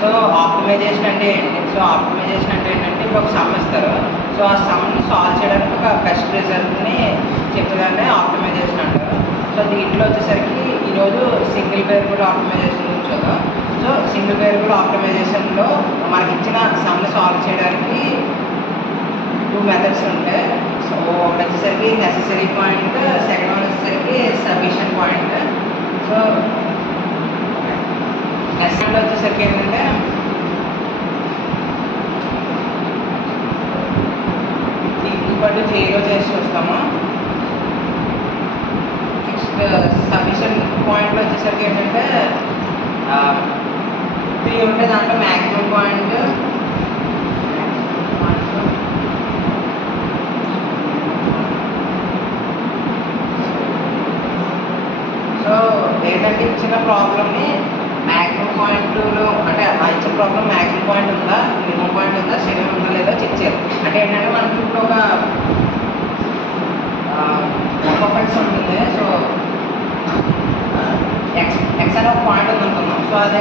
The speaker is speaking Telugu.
సో ఆప్టిమైజేషన్ అంటే ఏంటి? సో ఆప్టిమైజేషన్ అంటే ఏంటంటే ఇప్పుడు ఒక సమ్ ఇస్తారు. సో ఆ సమ్ని సాల్వ్ చేయడానికి ఒక బెస్ట్ రిజల్ట్ని చెప్పేదాన్ని ఆప్టిమైజేషన్ అంటారు. సో దీంట్లో వచ్చేసరికి ఈరోజు సింగిల్ వేరియబుల్ ఆప్టిమైజేషన్ గురించి చూద్దాం. సో సింగిల్ వేరియబుల్ ఆప్టిమైజేషన్లో మనకి ఇచ్చిన సమ్ని సాల్వ్ చేయడానికి 2 మెథడ్స్ ఉంటాయి. సో ఒకటి వచ్చేసరికి నెసెసరీ పాయింట్, సెకండ్ వన్ వచ్చేసరికి సఫిషియెంట్ పాయింట్. సో నెక్స్ట్ వచ్చేసరికి ఏంటంటే ఈక్వల్ టు 0 చేసి చూస్తాము. నెక్స్ట్ సఫిషియెంట్ పాయింట్లో వచ్చేసరికి ఏంటంటే 3 ఉంటే దాంట్లో మ్యాక్సిమం పాయింట్ సో ఏంటంటే ఇచ్చిన ప్రాబ్లమ్ని మ్యాక్సిమం పాయింట్లో అంటే ఆ ఇచ్చిన ప్రాబ్లం మ్యాక్సిమం పాయింట్ ఉందా, మినిమం పాయింట్ ఉందా, సెకండ్ ఉందా లేదా చెక్ చేయాలి. అంటే ఏంటంటే మనకి ఇప్పుడు ఒక పర్ఫెక్ట్స్ ఉంటుంది. సో ఎక్స్ అనే ఒక పాయింట్ ఉంది అనుకున్నాం. సో అది